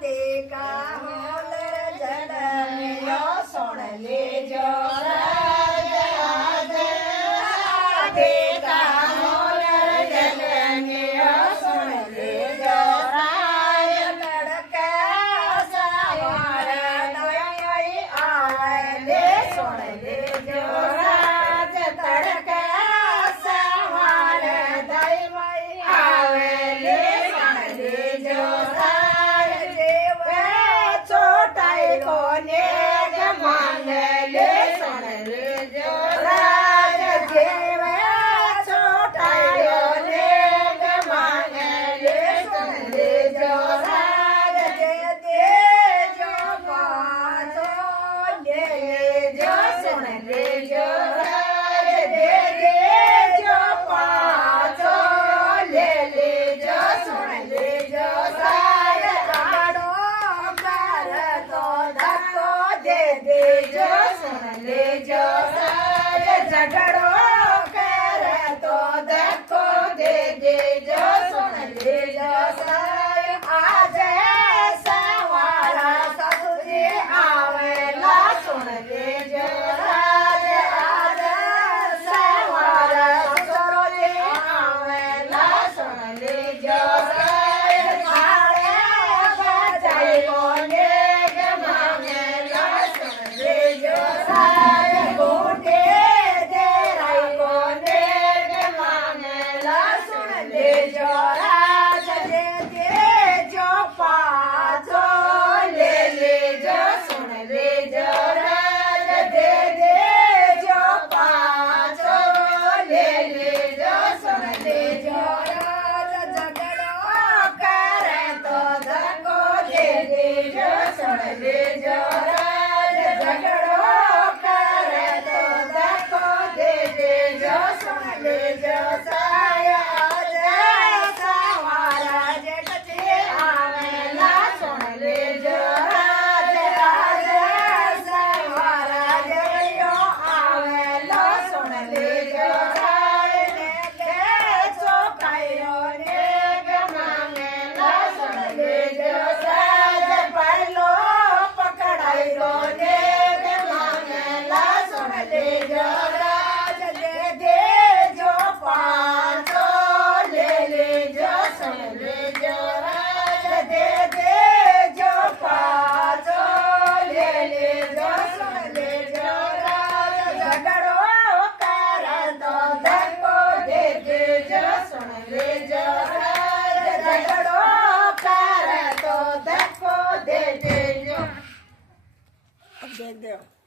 દેખા હોલ જનમ્યો સુણ લેજો રાજ દેખા હોલ જનમ્યો સુણ લેજો રાજ તડકા સવાર દઈ આવે સુણ લેજો રાજ તડકા સવાર દઈ આવે સુણ લેજો કોને માંગલે સુણ લેજો રાજ જેવે છોટાયો ને માંગલે સુણ લેજો રાજ જે દેજો પાછો લે લેજો સુણ લેજો રાજ દે દેજો પાછો લે લેજો સુણ લેજો રાજ આડો કરતો ધક્કો દે દેજો સુણ લેજો રાજ ઝઘડો કરતો ધક્કો દે દેજો સુણ લેજો રાજ આજે સવારા સસુજી આવેલા સુણ લેજો રાજ આજે સવારા સસુજી આવેલા સુણ લેજો રાજ ખાડે બજાઈ કોને લેજો રાજ ગોટે દેરાઈ કોને માંગેલા સુણ લેજો રાજ દે દેજો પાછો લે લેજો સુણ લેજો રાજ દે દેજો પાછો લે લેજો સુણ લેજો રાજ ઝઘડો કરે તો ધક્કો દે દેજો સુણ લેજો રાજ ઝઘડો કરે તો ધક્કો દે દેજો સુણ લેજો સાયા જય સવારા જેઠજી આવેલા સુણ લેજો રાજ રાજ સવારા જેઠિયો આવેલો સુણ લેજો રાજ ને કે ચોકાયો ને માંગેલા સુણ લેજો રાજ પહેલો પકડાયો ને માંગેલા સુણ લેજો રાજ દે દેજો પાછો લે લેજો સુણ લેજો રાજ દે દેજો પાછો લે લેજો સુણ લેજો રાજ ઝઘડો કરતો ધક્કો દે દેજો સુણ લેજો રાજ ઝઘડો કરતો ધક્કો દે દેજો દે દો